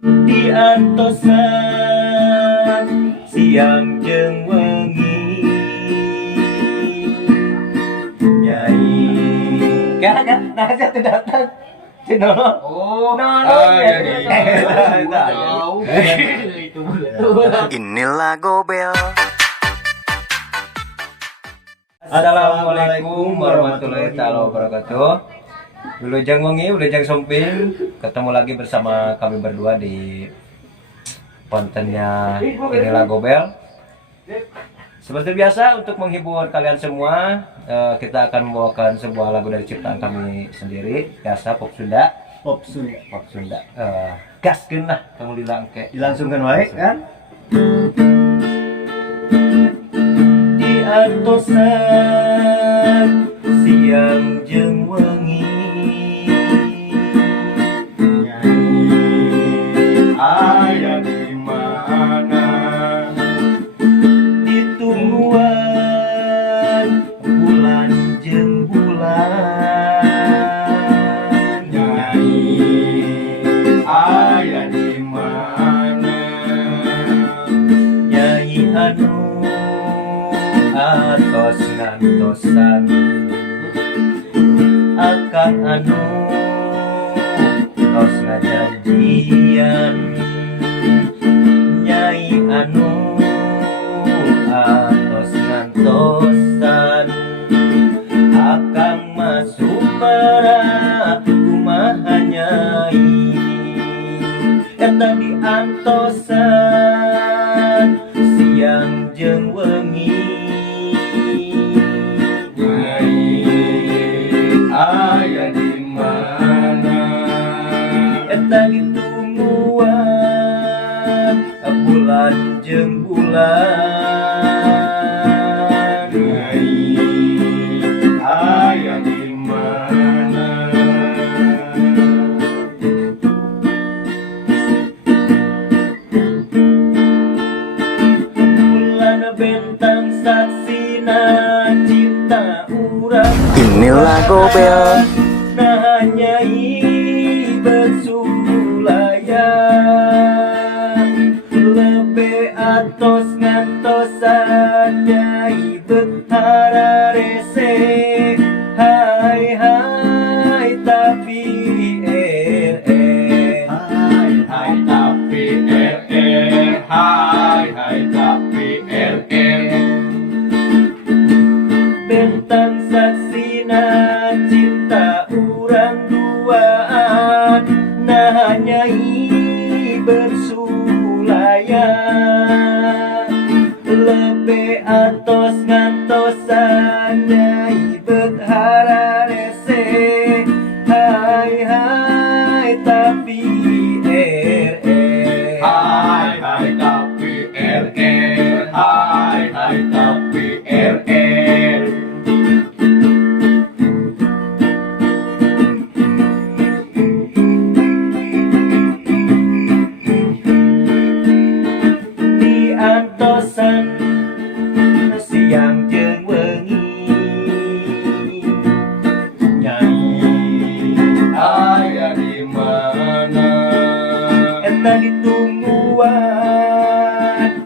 Diantosan siang jeung wengi nyai kan nah jatuh datang cino Oh, ya jauh. Itu Inilah Gobel. Assalamualaikum warahmatullahi wabarakatuh. Wilujeng wengi, wilujeng sumping. Ketemu lagi bersama kami berdua di kontennya Inilah Gobel. Seperti biasa untuk menghibur kalian semua, kita akan membawakan sebuah lagu dari ciptaan kami sendiri. Biasa pop Sunda. Pop Sunda. Pop Sunda. Gaskeun lah kamu dilangke. Dilangsungkan baik kan? Di antosan siang jeung wengi Nyai aya di mana? ditungguan bulan jeung bulan Nyai aya di mana? nyai anu atos ngantosan akan anu tos ngajanjian nyai anu atos ngantosan akan masuk merah kumaha nyai eta diantosan siang jeung wengi Nyai aya di mana? eta ditungguan bulan jeung bulan Nyai aya di mana? bulan bentang saksina cinta urang Inilah Gobel. nah nyai bersulaya lebe atos ngantosan nyai betara rese hai hai tapi Hai hai tapi hai hai tapi bentang saksina cinta urang duaan nah nyai bersulaya lebe atos ngantosan nyai berhara rese hai hai tapi Hai hai tapi hai hai tapi diantosan siang jeung wengi Nyai aya di mana? eta ditungguan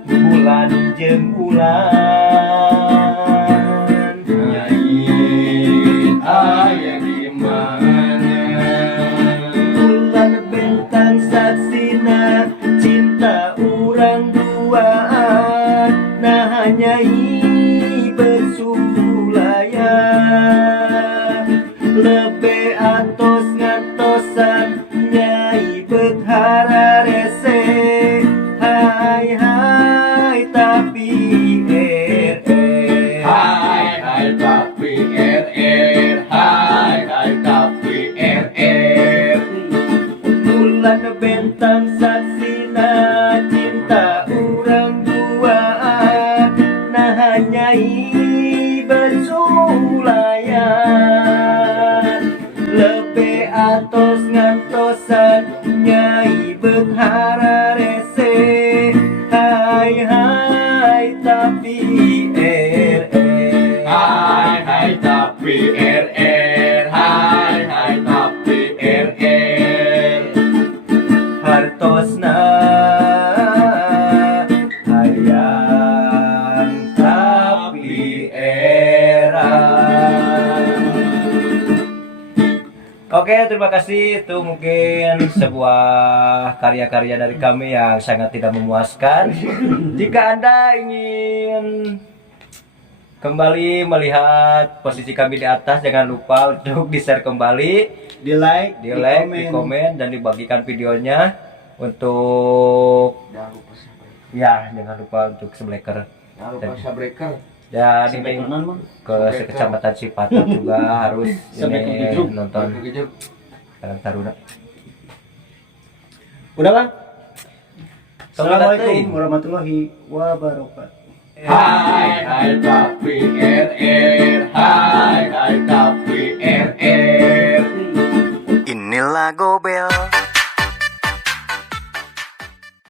bulan jeung bulan Nyai aya di mana? bulan bentang saksina cinta urang duaan nah nyai bersulaya lebe atos ngantosan nyai berhara rese hai hai tapi Hai hai tapi hai hai tapi bulan bentang saksina cinta urang duaan nah nyai bersulayan lebe atos ngantosan nyai berhara rese hai hai tapi Hai hai tapi hai hai tapi hartos mana hayang tapi era. Oke, terima kasih. Itu mungkin sebuah karya-karya dari kami yang sangat tidak memuaskan. Jika Anda ingin kembali melihat posisi kami di atas, jangan lupa untuk di-share kembali, Di like, di komen, dan dibagikan videonya untuk jangan lupa untuk subscriber. Jangan lupa subscriber. Dan ini ke sekecamatan Cipatat juga harus ini nonton Karang Taruna. Udah bang. Assalamualaikum Assalamualaikum warahmatullahi wabarakatuh. Hai tapi hai tapi Inilah Gobel.